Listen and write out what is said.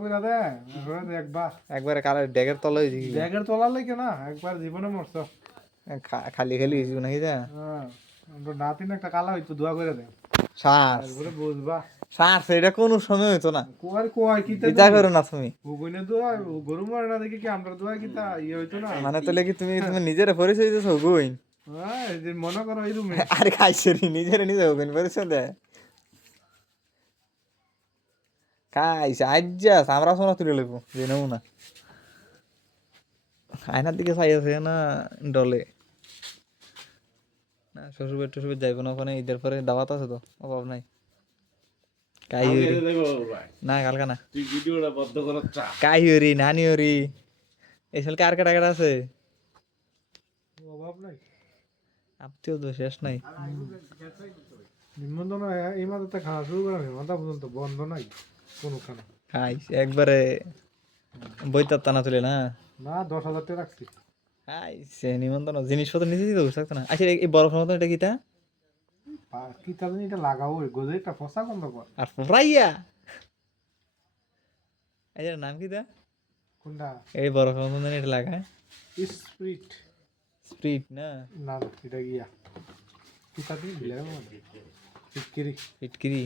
কইরা দে ঘরে দেখবা একবারে কালে ড্যাগের তলে হয়েছে কি ব্যাগের তোলার লাগে না একবার জীবনে মরছ খালি খালি হয়েছে নাকি যা হ্যাঁ আমরা নাতিন একটা কালা হইতো দোয়া করে দে শ্বাস তারপরে বুঝবা শ্বাস এটা কোনো সময় হইতো না কোয়ার কোয়াই কি চিন্তা করো না তুমি ও কইনে দোয়া গরু মরে না দেখি কি আমরা দোয়া কি তা ইয়ে হইতো না মানে তাহলে কি তুমি তুমি নিজের পরিচয় দিতেছো গুইন হ্যাঁ এই যে মনে করো এই রুমে আরে খাইছে রে নিজের নিজে গুইন পরিচয় দেয় খাইছে আজ্জাস আমরা শোনা তুলে লইব জেনেও না আয়নার দিকে চাই আছে না ডলে না শ্বশুরবাড়ি টশুরবাড়ি যাইব না ওখানে ঈদের পরে দাওয়াত আছে তো অভাব নাই কাই হরি না কালকা না তুই ভিডিওটা বন্ধ করো চা কাই হরি নানি হরি এই সাল কার কাটা কাটা আছে অভাব নাই আত্মীয় তো শেষ নাই নিমন্ত্রণ এই মাত্র খাওয়া শুরু করা নিমন্ত্রণ পর্যন্ত বন্ধ নাই কোনোখানে খাইছে একবারে বইতার টানা তুলে না না 10,000 টাকা রাখছি খাইছে নিমন্ত্রণ জিনিসপত্র নিজে দিতে বুঝতে না আচ্ছা এই বরফ মতন এটা কিটা কি তাহলে এটা লাগাবো গোজে একটা ফসা বন্ধ কর আর ফুরাইয়া এটার নাম কিটা কোনটা এই বরফ মতন এটা লাগায় স্প্রিট স্প্রিট না না না এটা গিয়া কি তাহলে ফিটকিরি ফিটকিরি